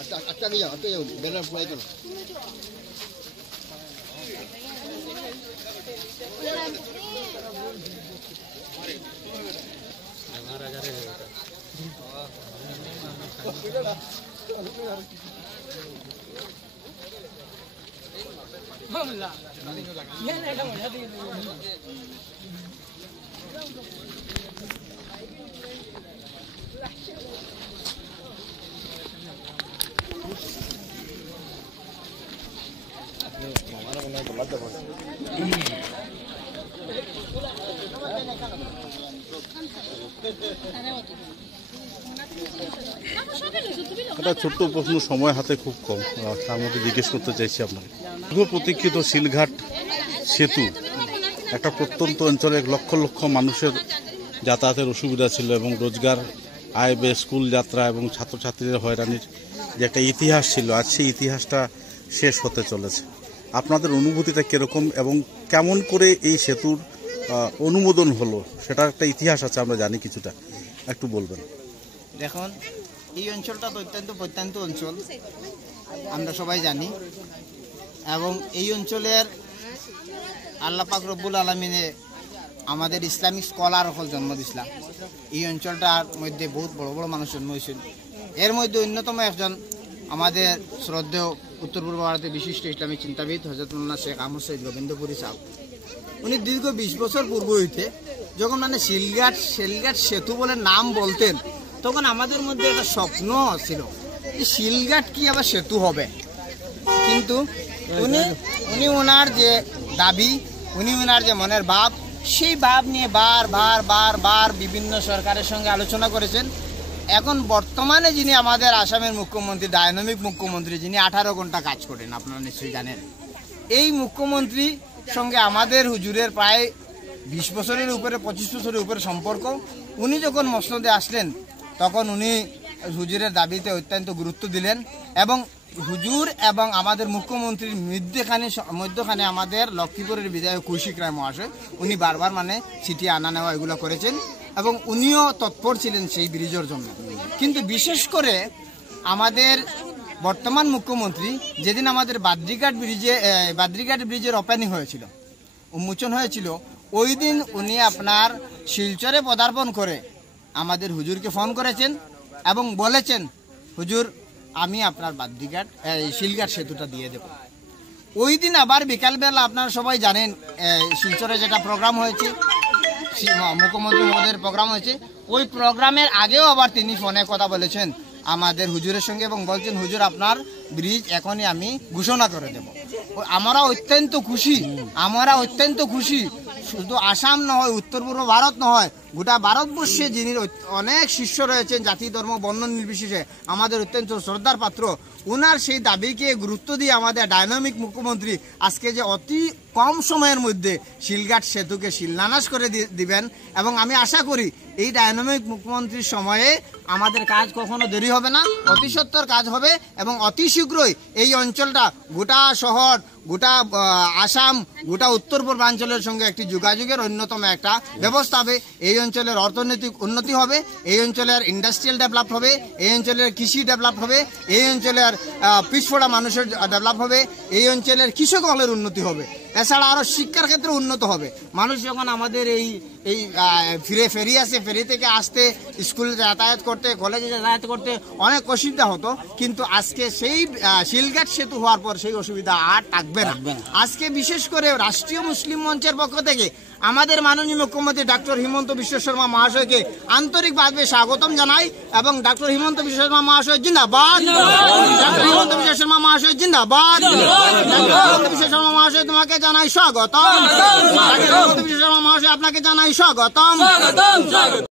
अच्छा नहीं जाओ बैनर फ्लाई करो একটা ছোট্ট প্রশ্ন, সময় হাতে খুব কম, তার মধ্যে জিজ্ঞেস করতে চাইছি আপনাকে। দীর্ঘ প্রতীক্ষিত শিলঘাট সেতু একটা প্রত্যন্ত অঞ্চলে লক্ষ লক্ষ মানুষের যাতায়াতের অসুবিধা ছিল এবং রোজগার, আয় ব্যয়, স্কুল যাত্রা এবং ছাত্রছাত্রীদের হয়রানির যে একটা ইতিহাস ছিল, আজ সেই ইতিহাসটা শেষ হতে চলেছে। আপনাদের অনুভূতিটা কীরকম এবং কেমন করে এই সেতুর অনুমোদন হলো, সেটার একটা ইতিহাস আছে, আমরা জানি কিছুটা, একটু বলবেন। দেখুন, এই অঞ্চলটা তো অত্যন্ত প্রত্যন্ত অঞ্চল, আমরা সবাই জানি, এবং এই অঞ্চলের আল্লাহ পাক রব্বুল আলামিনে আমাদের ইসলামিক স্কলার হল জন্ম দিছিলাম। এই অঞ্চলটার মধ্যে বহুত বড় বড় মানুষ জন্ম হয়েছিল। এর মধ্যে অন্যতম একজন আমাদের শ্রদ্ধেয় উত্তর পূর্ব ভারতের বিশিষ্ট ইসলামিক চিন্তাবিদ হযরত মাওলানা শেখ আহমদ সঈদ গোবিন্দপুরী সাহেব, উনি দীর্ঘ 20 বছর পূর্ব হইতে যখন শিলঘাট সেতু বলে নাম বলতেন, তখন আমাদের মধ্যে একটা স্বপ্ন ছিল যে শিলঘাট কি আবার সেতু হবে। কিন্তু উনি ওনার যে দাবি, উনি ওনার যে মনের ভাব, সেই ভাব নিয়ে বার বিভিন্ন সরকারের সঙ্গে আলোচনা করেছেন। এখন বর্তমানে যিনি আমাদের আসামের মুখ্যমন্ত্রী, ডায়নামিক মুখ্যমন্ত্রী, যিনি 18 ঘন্টা কাজ করেন, আপনারা নিশ্চয়ই জানেন, এই মুখ্যমন্ত্রী সঙ্গে আমাদের হুজুরের প্রায় 20 বছরের উপরে, 25 বছরের উপরে সম্পর্ক। উনি যখন মসনদে আসলেন, তখন উনি হুজুরের দাবিতে অত্যন্ত গুরুত্ব দিলেন এবং হুজুর এবং আমাদের মুখ্যমন্ত্রীর মধ্যখানে আমাদের লক্ষ্মীপুরের বিধায়ক কৌশিক রায় মহাশয়, উনি বারবার চিঠি আনা নেওয়া এগুলো করেছেন এবং উনিও তৎপর ছিলেন সেই ব্রিজের জন্য। কিন্তু বিশেষ করে আমাদের বর্তমান মুখ্যমন্ত্রী যেদিন আমাদের বাদ্রিঘাট ব্রিজের ওপেনিং হয়েছিল, উন্মোচন হয়েছিল, ওই দিন উনি আপনার শিলচরে পদার্পণ করে আমাদের হুজুরকে ফোন করেছেন এবং বলেছেন, হুজুর আমি আপনার শিলঘাট সেতুটা দিয়ে দেব। ওই দিন আবার বিকালবেলা আপনারা সবাই জানেন শিলচরে যেটা প্রোগ্রাম হয়েছে, মুখ্যমন্ত্রী মহোদয়ের প্রোগ্রাম হয়েছে, ওই প্রোগ্রামের আগেও আবার তিনি ফোনে কথা বলেছেন আমাদের হুজুরের সঙ্গে এবং বলছেন, হুজুর আপনার ব্রিজ এখনই আমি ঘোষণা করে দেব। আমরা অত্যন্ত খুশি। শুধু আসাম নয়, উত্তর পূর্ব ভারত নয়, গোটা ভারতবর্ষে যিনি অনেক শিষ্য রয়েছেন, জাতি ধর্ম বর্ণ নির্বিশেষে আমাদের অত্যন্ত শ্রদ্ধার পাত্র, ওনার সেই দাবিকে গুরুত্ব দিয়ে আমাদের ডায়নামিক মুখ্যমন্ত্রী আজকে যে অতি কম সময়ের মধ্যে শিলঘাট সেতুকে শিলান্যাস করে দিবেন এবং আমি আশা করি এই ডায়নামিক মুখ্যমন্ত্রীর সময়ে আমাদের কাজ কখনো দেরি হবে না, অতি সত্বর কাজ হবে এবং অতি শীঘ্রই এই অঞ্চলটা গোটা শহর, গোটা আসাম, গোটা উত্তর পূর্বাঞ্চলের সঙ্গে একটি যোগাযোগের অন্যতম একটা ব্যবস্থা হবে। এই অঞ্চলের অর্থনৈতিক উন্নতি হবে, এই অঞ্চলের ইন্ডাস্ট্রিয়াল ডেভেলপ হবে, এই অঞ্চলের কৃষি ডেভেলপ হবে, এই অঞ্চলের পিছপড়া মানুষের ডেভেলপ হবে, এই অঞ্চলের কৃষক হলের উন্নতি হবে, এছাড়া আরও শিক্ষার ক্ষেত্রে উন্নত হবে। মানুষ যখন আমাদের এই ফেরি আছে, ফেরি থেকে আসতে, স্কুলে যাতায়াত করতে, কলেজে যাতায়াত করতে অনেক অসুবিধা হতো, কিন্তু আজকে সেই শিলঘাট সেতু হওয়ার পর সেই অসুবিধা আর থাকবে না। আজকে বিশেষ করে রাষ্ট্রীয় মুসলিম মঞ্চের পক্ষ থেকে আমাদের মাননীয় মুখ্যমন্ত্রী ডক্টর হিমন্ত বিশ্ব শর্মা মহাশয়কে আন্তরিকভাবে স্বাগতম জানাই এবং ডক্টর হিমন্ত বিশ্ব শর্মা মহাশয় জিন্দাবাদ, ডক্টর হিমন্ত বিশ্ব শর্মা মহাশয় জিন্দাবাদ, ডক্টর হিমন্ত বিশ্ব শর্মা মহাশয় তোমাকে জানাই স্বাগতম, ডক্টর হিমন্ত বিশ্ব শর্মা মহাশয় আপনাকে জানাই স্বাগতম।